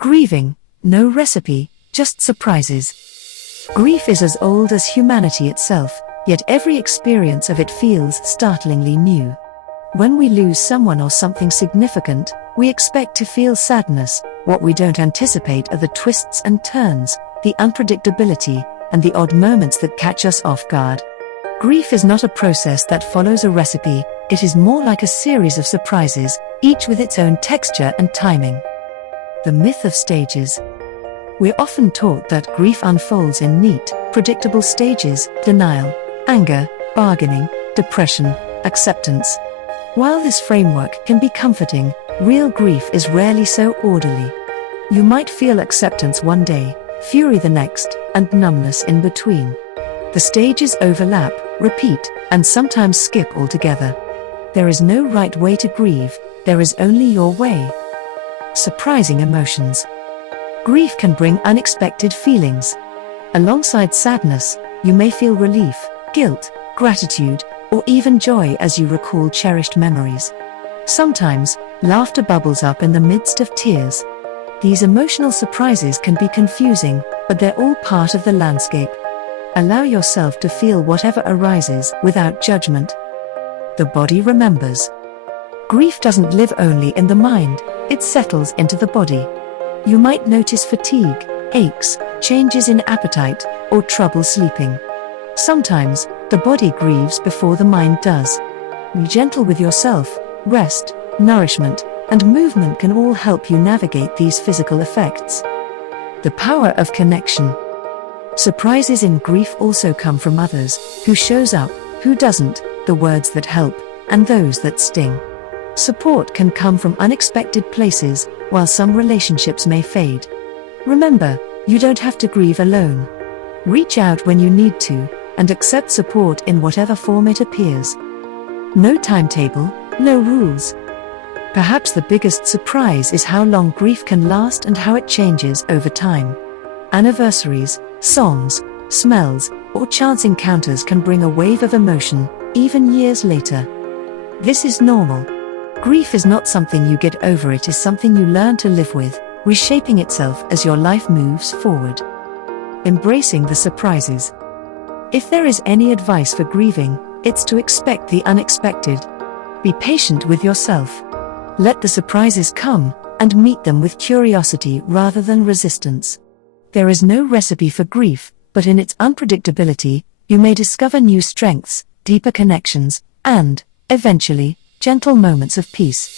Grieving, no recipe, just surprises. Grief is as old as humanity itself, yet every experience of it feels startlingly new. When we lose someone or something significant, we expect to feel sadness. What we don't anticipate are the twists and turns, the unpredictability, and the odd moments that catch us off guard. Grief is not a process that follows a recipe, it is more like a series of surprises, each with its own texture and timing. The myth of stages. We're often taught that grief unfolds in neat, predictable stages: denial, anger, bargaining, depression, acceptance. While this framework can be comforting, real grief is rarely so orderly. You might feel acceptance one day, fury the next, and numbness in between. The stages overlap, repeat, and sometimes skip altogether. There is no right way to grieve, there is only your way. Surprising emotions. Grief can bring unexpected feelings. Alongside sadness, you may feel relief, guilt, gratitude, or even joy as you recall cherished memories. Sometimes, laughter bubbles up in the midst of tears. These emotional surprises can be confusing, but they're all part of the landscape. Allow yourself to feel whatever arises without judgment. The body remembers. Grief doesn't live only in the mind, it settles into the body. You might notice fatigue, aches, changes in appetite, or trouble sleeping. Sometimes, the body grieves before the mind does. Be gentle with yourself. Rest, nourishment, and movement can all help you navigate these physical effects. The power of connection. Surprises in grief also come from others: who shows up, who doesn't, the words that help, and those that sting. Support can come from unexpected places, while some relationships may fade. Remember, you don't have to grieve alone. Reach out when you need to, and accept support in whatever form it appears. No timetable, no rules. Perhaps the biggest surprise is how long grief can last and how it changes over time. Anniversaries, songs, smells, or chance encounters can bring a wave of emotion, even years later. This is normal. Grief is not something you get over, it is something you learn to live with, reshaping itself as your life moves forward. Embracing the surprises. If there is any advice for grieving, it's to expect the unexpected. Be patient with yourself. Let the surprises come, and meet them with curiosity rather than resistance. There is no recipe for grief, but in its unpredictability, you may discover new strengths, deeper connections, and, eventually, gentle moments of peace.